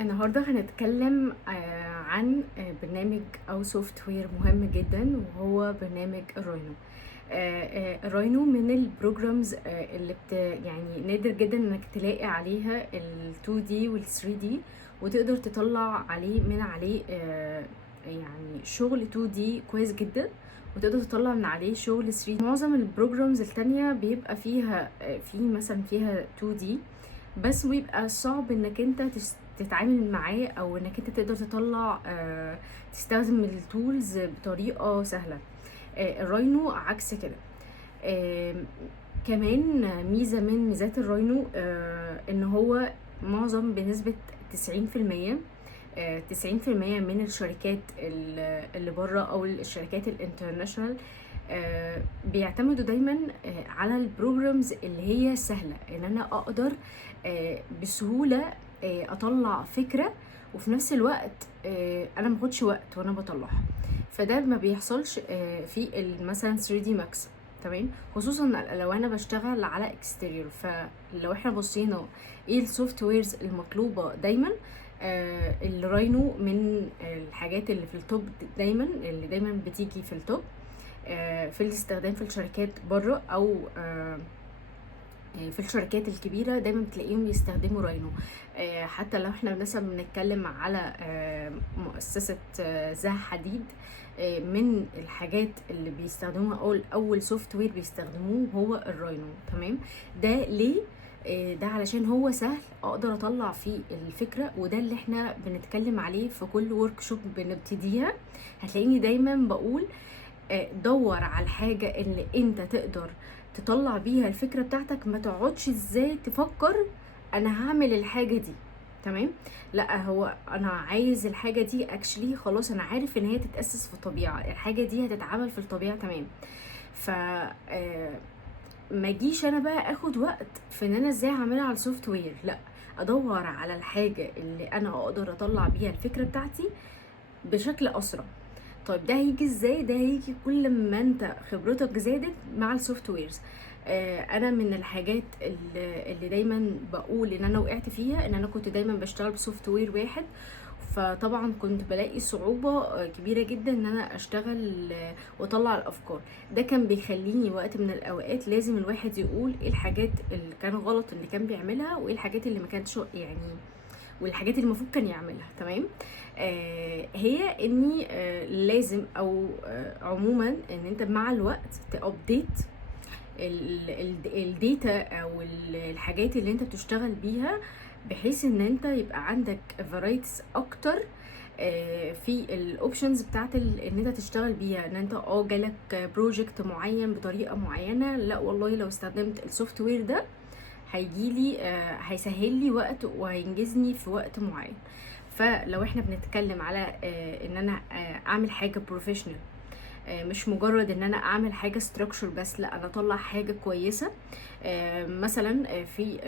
النهارده هنتكلم عن برنامج او سوفت وير مهم جدا، وهو برنامج الراينو. الراينو من البروجرامز اللي يعني نادر جدا انك تلاقي عليها ال 2D وال 3D، وتقدر تطلع من عليه يعني شغل 2D كويس جدا، وتقدر تطلع من عليه شغل 3D. معظم البروجرامز التانية بيبقى فيها مثلا فيها 2D بس، ويبقى صعب انك انت تتعامل معاه، او انك انت تقدر تطلع تستخدم التولز بطريقة سهلة. الراينو عكس كده. كمان ميزة من ميزات الراينو ان هو معظم بنسبة 90%، 90% من الشركات اللي بره او الشركات الانترناشنال بيعتمدوا دايما على البروجرامز اللي هي سهلة، ان انا اقدر بسهولة اطلع فكرة، وفي نفس الوقت انا ماخدش وقت وانا بطلعها. فده ما بيحصلش في مثلا 3D Max، تمام؟ خصوصا لو انا بشتغل على اكستيريور. فلو احنا بصينا ايه السوفت ويرز المطلوبة دايما، الراينو من الحاجات اللي في التوب دايما، اللي دايما بتيجي في التوب في الاستخدام في الشركات بره، او في الشركات الكبيرة دايما بتلاقيهم يستخدموا راينو. حتى لو احنا مثلا بنتكلم على مؤسسة زها حديد، من الحاجات اللي بيستخدموها اول سوفت وير بيستخدموه هو الراينو، تمام؟ ده ليه؟ ده علشان هو سهل اقدر اطلع فيه الفكرة، وده اللي احنا بنتكلم عليه في كل ورك شوب بنبتديها. هتلاقيني دايما بقول دور على الحاجة اللي انت تقدر تطلع بيها الفكرة بتاعتك، ما تقعدش ازاي تفكر انا هعمل الحاجة دي، تمام؟ لا، هو انا عايز الحاجة دي اكشلي خلاص انا عارف ان هي تتأسس في الطبيعة، الحاجة دي هتتعمل في الطبيعة، تمام؟ ف ما جيش انا بقى اخد وقت في ان انا ازاي هعملها على السوفت وير، لا، ادور على الحاجة اللي انا اقدر اطلع بيها الفكرة بتاعتي بشكل اسرع. طيب ده هيجي ازاي؟ ده هيجي كل ما انت خبرتك زادت مع السوفت ويرز. انا من الحاجات اللي دايما بقول ان انا وقعت فيها، ان انا كنت دايما بشتغل بسوفت وير واحد، فطبعا كنت بلاقي صعوبة كبيرة جدا ان انا اشتغل واطلع الافكار. ده كان بيخليني وقت من الاوقات لازم الواحد يقول ايه الحاجات اللي كان غلط اللي كان بيعملها، وايه الحاجات اللي ما كانتش يعني، والحاجات اللي المفروض كان يعملها، تمام؟ هي اني لازم، او عموما ان انت مع الوقت تابديت الداتا او الحاجات اللي انت بتشتغل بيها، بحيث ان انت يبقى عندك فرايتس اكتر في الاوبشنز بتاعت ان انت تشتغل بيها. ان انت جالك بروجكت معين بطريقه معينه، لا والله لو استخدمت السوفت وير ده هيجيلي هيسهل لي وقت وهينجزني في وقت معين. فلو احنا بنتكلم على ان انا اعمل حاجه بروفيشنال، مش مجرد ان انا اعمل حاجه ستراكشر بس، لا، انا اطلع حاجه كويسه. مثلا في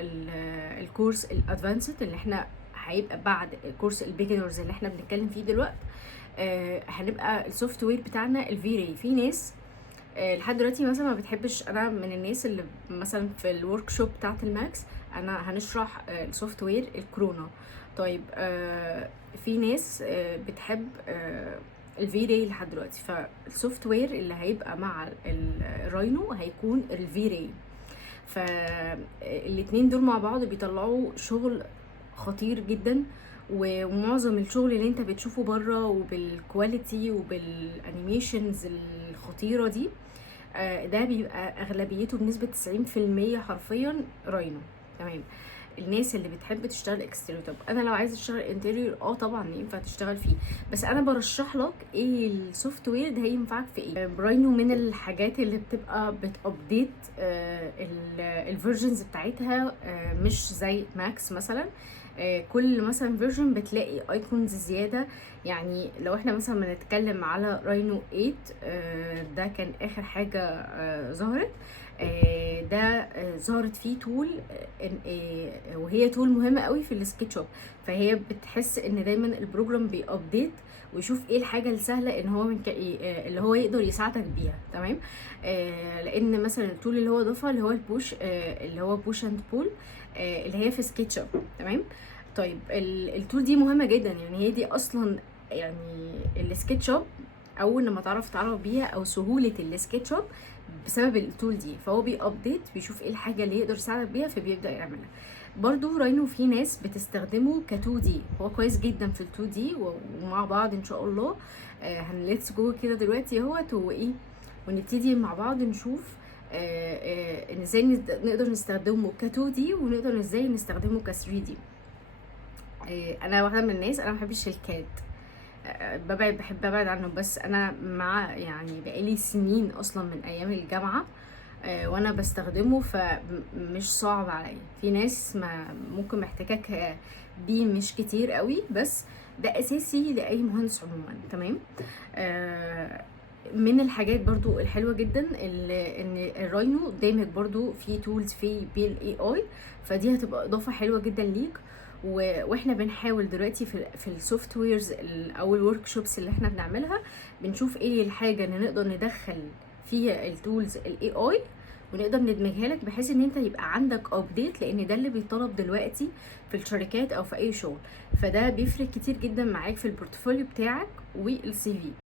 الكورس الادفانسد اللي احنا هيبقى بعد كورس البيجنرز اللي احنا بنتكلم فيه دلوقتي، هنبقى السوفت وير بتاعنا الفيري. في ناس لحد دلوقتي مثلا ما بتحبش، انا من الناس اللي مثلا في الورك شوب بتاعت الماكس انا هنشرح السوفت وير الكورونا. طيب في ناس بتحب الفي راي لحد دلوقتي، فالسوفت وير اللي هيبقى مع الراينو هيكون الفي راي. فالاتنين دول مع بعض بيطلعوا شغل خطير جدا، ومعظم الشغل اللي انت بتشوفه بره وبالكواليتي وبالانيميشنز الخطيرة دي، ده بيبقى اغلبيته بنسبة 90% حرفيا راينو، تمام؟ الناس اللي بتحب تشتغل اكستيريور. طب انا لو عايزه اشتغل انتيريور، طبعا ينفع تشتغل فيه، بس انا برشح لك ايه السوفت وير ده هينفعك في ايه. براينو من الحاجات اللي بتبقى بتابديت الفيرجنز بتاعتها، مش زي ماكس مثلا. كل مثلا فيرجن بتلاقي ايكونز زياده. يعني لو احنا مثلا بنتكلم على راينو 8، ده كان اخر حاجه ظهرت. ده ظهرت فيه تول، وهي تول مهمه قوي في السكتش اب. فهي بتحس ان دايما البروجرام بيابديت ويشوف ايه الحاجه السهله ان هو اللي هو يقدر يساعدك بيها، تمام؟ لان مثلا التول اللي هو ضافها اللي هو البوش، اللي هو بوش اند بول، اللي هي في سكتش اب، تمام؟ طيب التول دي مهمه جدا، يعني هي دي اصلا يعني السكتش اب، اول لما تعرف بيها او سهوله السكتش اب بسبب التول دي، فهو بيابديت بيشوف ايه الحاجه اللي يقدر يساعدك بيها فبيبدا يعملها. برضو راينو في ناس بتستخدمه ك2 دي، هو كويس جدا في ال2 دي، ومع بعض ان شاء الله هنليتس جو كده دلوقتي اهوت وايه، ونبتدي مع بعض نشوف ان ازاي نقدر نستخدمه ك2 دي، ونقدر ازاي نستخدمه ك3 دي. انا واحده من الناس انا ما بحبش الكاد، بحب ابعد عنه، بس انا مع يعني بقالي سنين اصلا من ايام الجامعه وانا بستخدمه، فمش صعب عليا. في ناس ما ممكن محتاجاك بيه مش كتير قوي، بس ده اساسي لاي مهندس عموما. تمام. من الحاجات برضو الحلوه جدا ان الراينو دامج برضو في تولز في بالاي اي، فدي هتبقى اضافه حلوه جدا ليك. واحنا بنحاول دلوقتي في السوفت ويرز او الورك شوبس اللي احنا بنعملها، بنشوف ايه الحاجه اللي نقدر ندخل فيها التولز الاي اي ونقدر ندمجها لك، بحيث ان انت يبقى عندك ابديت، لان ده اللي بيطلب دلوقتي في الشركات او في اي شغل. فده بيفرق كتير جدا معاك في البورتفوليو بتاعك والسي في.